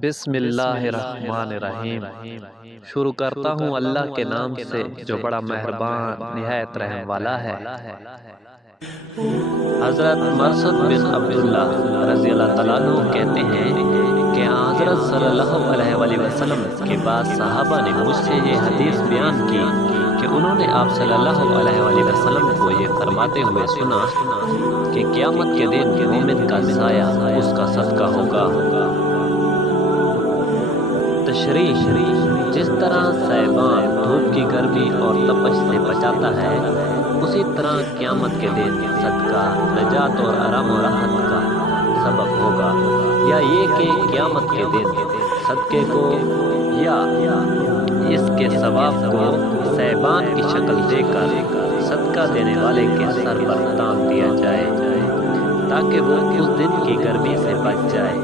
بسم اللہ الرحمن الرحیم۔ شروع کرتا ہوں اللہ کے نام سے جو بڑا مہربان نہایت رحم والا ہے۔ حضرت مرثد بن عبداللہ رضی اللہ تعالیٰ عنہ کہتے ہیں کہ حضرت صلی اللہ علیہ وآلہ وسلم کے بعد صحابہ نے مجھ سے یہ حدیث بیان کی کہ انہوں نے آپ صلی اللہ علیہ وآلہ وسلم کو یہ فرماتے ہوئے سنا کہ قیامت کے دن مومن کا سایہ اس کا صدقہ ہوگا۔ تشریح: جس طرح سائبان دھوپ کی گرمی اور تپش سے بچاتا ہے، اسی طرح قیامت کے دن صدقہ نجات اور آرام و راحت کا سبب ہوگا، یا یہ کہ قیامت کے دن صدقے کو یا اس کے ثواب کو سائبان کی شکل دے کر صدقہ دینے والے کے سر پر تان دیا جائے تاکہ وہ اس دن کی گرمی سے بچ جائے۔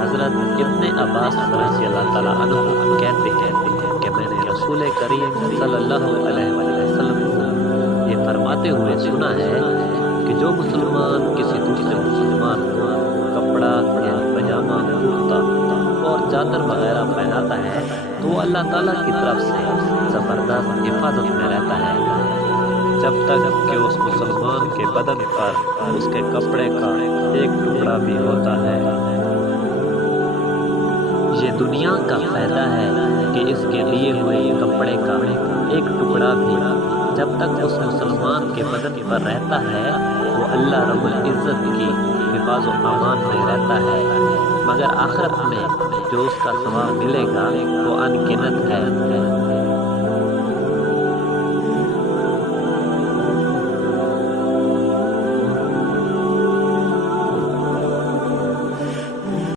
حضرت ابن عباس رضی اللہ تعالیٰ عنہ کہتے ہیں کہ میں نے رسول کریم صلی اللہ علیہ وسلم کو یہ فرماتے ہوئے سنا ہے کہ جو مسلمان کسی دوسرے مسلمان کو کپڑا یا پجامہ، کرتا اور چادر وغیرہ پہناتا ہے تو وہ اللہ تعالیٰ کی طرف سے زبردست حفاظت میں رہتا ہے جب تک کہ اس مسلمان کے بدن پر اس کے کپڑے کا ایک ٹکڑا بھی ہوتا ہے۔ یہ دنیا کا فائدہ ہے کہ اس کے لیے ہوئے کپڑے کا ایک ٹکڑا بھی جب تک اس مسلمان کے بدن پر رہتا ہے وہ اللہ رب العزت کی حفاظ و امان میں رہتا ہے، مگر آخرت میں جو اس کا ثواب ملے گا وہ ان گنت ہے۔